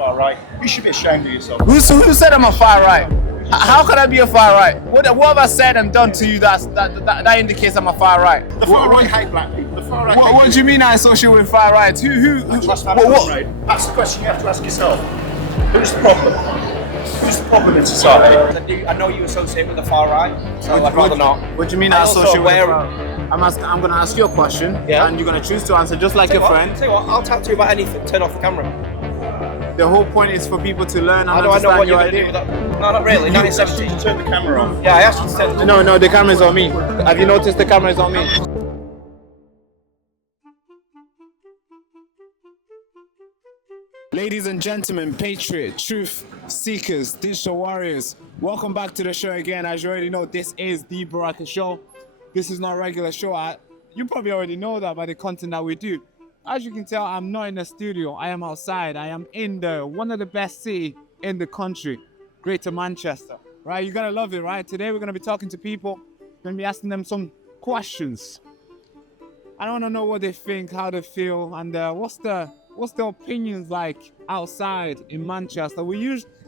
far right. You should be ashamed of yourself. Who said I'm a far right? How can I be a far right? What have I said and done to you that indicates I'm a far right? The far right hate black people. The far right. What do you mean I associate with far right? Who? That's the question you have to ask yourself. Who's the problem? Who's the problem in society? I know you associate with the far right, so I'd rather not. What do you mean I associate with the far right? I'm going to ask you a question, and you're going to choose to answer just like your friend. Tell you what, I'll talk to you about anything. Turn off the camera. The whole point is for people to learn and I know understand what your you're going to do idea. with that. No, not really. 1970. Turn the camera on. Yeah, I asked you to turn the No, the camera's on me. Have you noticed the camera's on me? Ladies and gentlemen, patriot, truth seekers, digital warriors, welcome back to the show again. As you already know, this is the Baraka Show. This is not a regular show. You probably already know that by the content that we do. As you can tell, I'm not in the studio. I am outside. I am in one of the best city in the country, Greater Manchester. Right? You're gonna love it, right? Today we're gonna be talking to people. Gonna be asking them some questions. I want to know what they think, how they feel, and what's the opinions like outside in Manchester.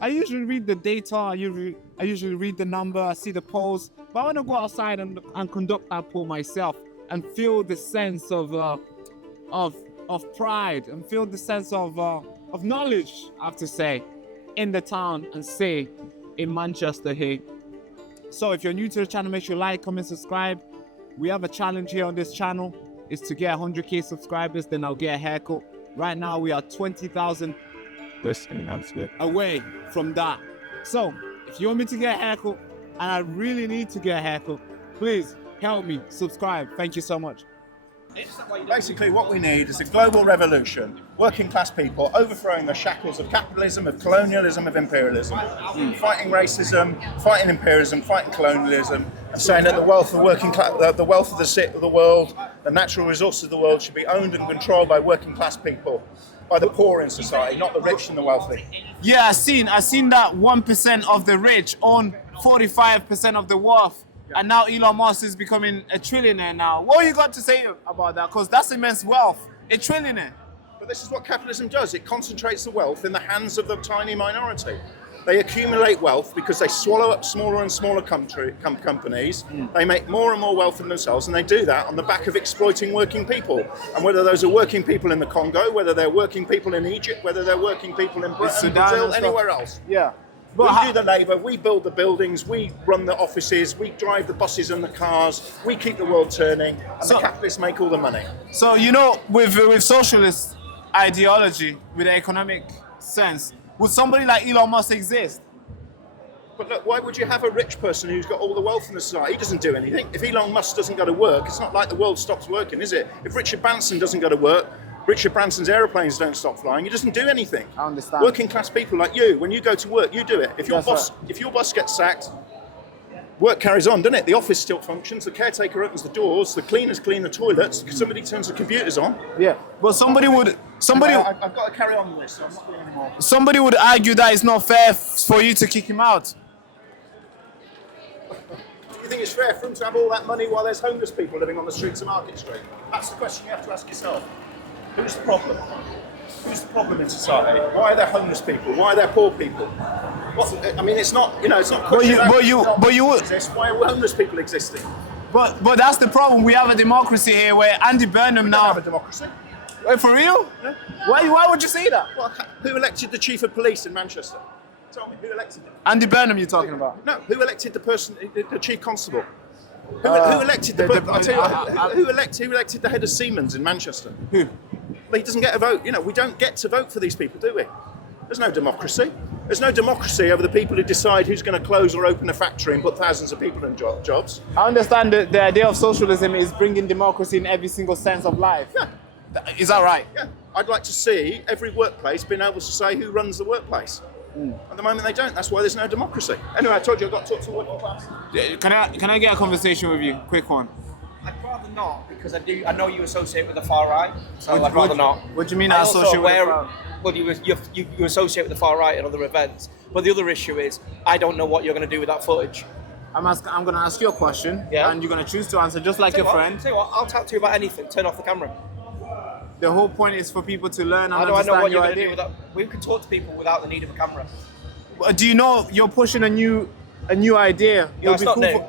I usually read the data. I usually read the number. I see the polls. But I want to go outside and conduct that poll myself and feel the sense of pride and feel the sense of knowledge, I have to say, in the town and say in Manchester here. So if you're new to the channel, make sure you like, comment, subscribe. We have a challenge here on this channel. It's to get 100k subscribers, then I'll get a haircut. Right now we are 20,000 away from that. So if you want me to get a haircut, and I really need to get a haircut, please help me subscribe. Thank you so much. Basically, what we need is a global revolution. Working class people overthrowing the shackles of capitalism, of colonialism, of imperialism, fighting racism, fighting imperialism, fighting colonialism, and saying that the wealth of working class, the wealth of the world, the natural resources of the world should be owned and controlled by working class people, by the poor in society, not the rich and the wealthy. Yeah, I seen that 1% of the rich own 45% of the wealth. And now Elon Musk is becoming a trillionaire now. What you got to say about that? Because that's immense wealth. A trillionaire. But this is what capitalism does. It concentrates the wealth in the hands of the tiny minority. They accumulate wealth because they swallow up smaller and smaller companies. They make more and more wealth for themselves, and they do that on the back of exploiting working people. And whether those are working people in the Congo, whether they're working people in Egypt, whether they're working people in Britain, Brazil, anywhere else. Yeah. We do the labour, we build the buildings, we run the offices, we drive the buses and the cars, we keep the world turning, and the capitalists make all the money. So, with socialist ideology, with the economic sense, would somebody like Elon Musk exist? But look, why would you have a rich person who's got all the wealth in the society? He doesn't do anything. If Elon Musk doesn't go to work, it's not like the world stops working, is it? If Richard Branson doesn't go to work, Richard Branson's aeroplanes don't stop flying. He doesn't do anything. I understand. Working class people like you, when you go to work, you do it. If your boss gets sacked, work carries on, doesn't it? The office still functions. The caretaker opens the doors. The cleaners clean the toilets. Somebody turns the computers on. Yeah. Well, I've got to carry on with this, so I'm not doing anymore. Somebody would argue that it's not fair for you to kick him out. You think it's fair for him to have all that money while there's homeless people living on the streets of Market Street? That's the question you have to ask yourself. Who's the problem? Who's the problem in society? Why are there homeless people? Why are there poor people? It's not. It's not. But you would. Why are homeless people existing? But that's the problem. We have a democracy here where Andy Burnham now. We don't have a democracy. Wait, for real? Yeah. Why would you say that? Well, who elected the chief of police in Manchester? Tell me, who elected him? Andy Burnham, you're talking about? No, who elected the chief constable? Who elected who elected the head of Siemens in Manchester? Who? Well, he doesn't get a vote. We don't get to vote for these people, do we? There's no democracy. There's no democracy over the people who decide who's going to close or open a factory and put thousands of people in jobs. I understand the idea of socialism is bringing democracy in every single sense of life. Yeah. Is that right? Yeah. I'd like to see every workplace being able to say who runs the workplace. At the moment they don't. That's why there's no democracy. Anyway, I told you I've got to talk to working class. Can I get a conversation with you? Quick one. I'd rather not, because I know you associate with the far right, so I'd rather not. What do you mean I associate with the far right? Well, you associate with the far right and other events, but the other issue is I don't know what you're going to do with that footage. I'm going to ask you a question, yeah? And you're going to choose to answer just like your friend. Tell you what, I'll talk to you about anything. Turn off the camera. the whole point is for people to learn and How do I know understand what your you're going to idea. do without? We can talk to people without the need of a camera. Do you know you're pushing a new idea? No, it's not new.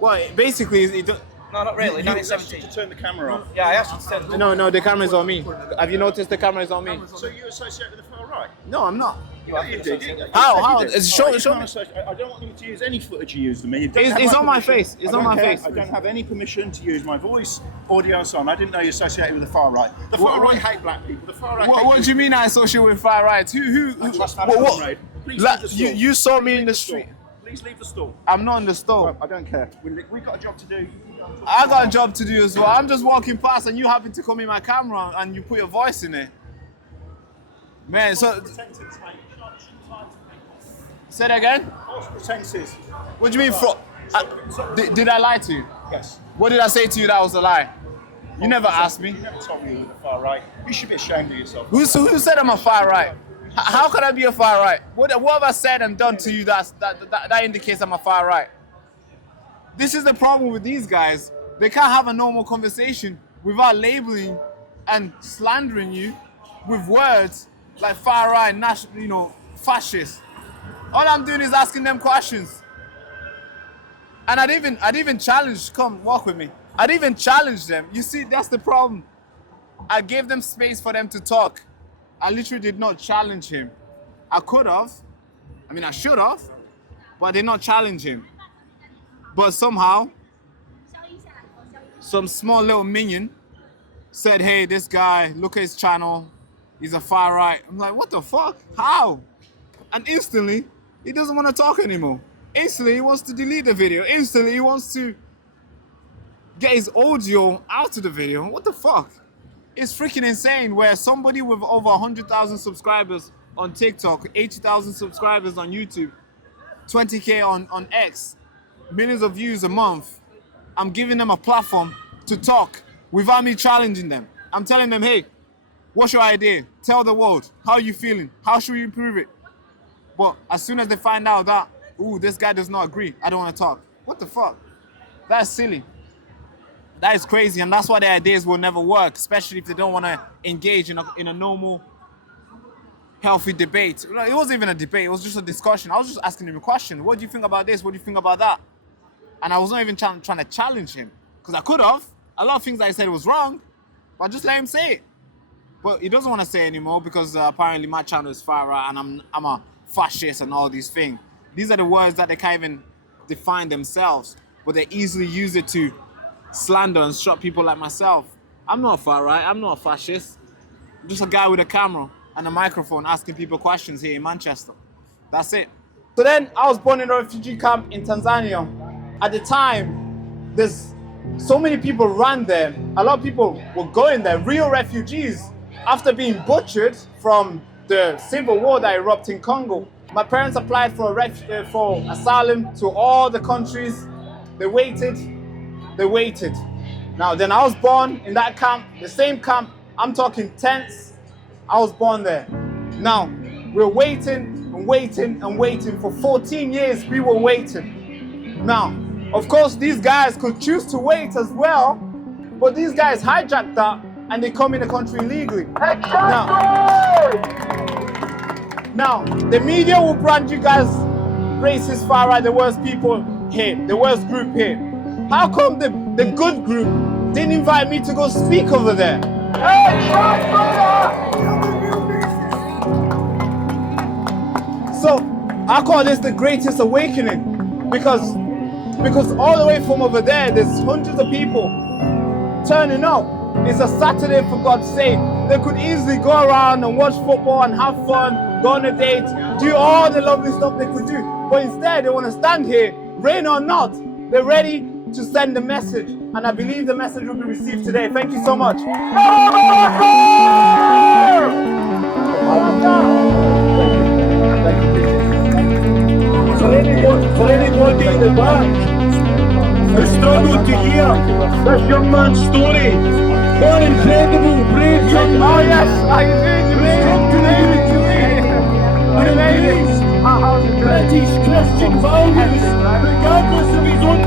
Well, basically, it don't, No, not really. You asked 1970. to turn the camera off. Yeah, I asked you to turn the no, the camera's on me. Have you noticed the camera is on me? So you associate with the far right? No, I'm not. You have You to did. associate. How? You did. Show Alright, you me. can't associate- I don't want you to use any footage you used of me. You don't It's have on my permission. face. It's I on don't my care. face. I don't have any permission to use my voice, audio, and so on. I didn't know you associated with the far right. The far right hate black people. The far right. What do you mean I associate with far right? Who? Trust my what- comrade. Please leave the store. You saw me in the Please street. Please leave the store. I'm not in the store. I don't care. We got a job to do. I got a job to do as well. I'm just walking past and you happen to come in my camera and you put your voice in it. Man, so say that again? False pretenses. What do you mean did I lie to you? Yes. What did I say to you that was a lie? You never asked me. You never told me you were the far right. You should be ashamed of yourself. Who said I'm a far right? How can I be a far right? What have I said and done to you that indicates I'm a far right? This is the problem with these guys. They can't have a normal conversation without labeling and slandering you with words like far right, fascist. All I'm doing is asking them questions. And I'd even challenge, come walk with me. I'd even challenge them. You see, that's the problem. I gave them space for them to talk. I literally did not challenge him. I could have. I should have. But I did not challenge him. But somehow, some small little minion said, hey, this guy, look at his channel. He's a far right. I'm like, what the fuck? How? And instantly, he doesn't want to talk anymore. Instantly, he wants to delete the video. Instantly, he wants to get his audio out of the video. What the fuck? It's freaking insane where somebody with over 100,000 subscribers on TikTok, 80,000 subscribers on YouTube, 20K on X, millions of views a month, I'm giving them a platform to talk without me challenging them. I'm telling them, hey, what's your idea? Tell the world. How are you feeling? How should we improve it? But as soon as they find out that, ooh, this guy does not agree, I don't want to talk. What the fuck? That's silly. That is crazy, and that's why their ideas will never work, especially if they don't want to engage in a normal, healthy debate. It wasn't even a debate, it was just a discussion. I was just asking him a question. What do you think about this? What do you think about that? And I was not even trying to challenge him, because I could have. A lot of things that I said was wrong, but I just let him say it. But he doesn't want to say it anymore because apparently my channel is far right and I'm a fascist and all these things. These are the words that they can't even define themselves, but they easily use it to slander and shut people like myself. I'm not far right, I'm not a fascist. I'm just a guy with a camera and a microphone asking people questions here in Manchester. That's it. So then I was born in a refugee camp in Tanzania. At the time, there's so many people ran there. A lot of people were going there, real refugees, after being butchered from the civil war that erupted in Congo. My parents applied for asylum to all the countries. They waited. Now, then I was born in that camp, the same camp. I'm talking tents. I was born there. Now, we're waiting and waiting and waiting. For 14 years, we were waiting. Now, of course, these guys could choose to wait as well, but these guys hijacked that and they come in the country illegally. Now, the media will brand you guys racist, far right, the worst people here, the worst group here. How come the good group didn't invite me to go speak over there? So I call this the greatest awakening because all the way from over there, there's hundreds of people turning up. It's a Saturday, for God's sake. They could easily go around and watch football and have fun, go on a date, do all the lovely stuff they could do. But instead, they want to stand here, rain or not. They're ready to send the message. And I believe the message will be received today. Thank you so much. For anybody in the back who struggled to hear this young man's story, one incredible, brave young man. Oh yes, I agree. British Christian values, regardless of his own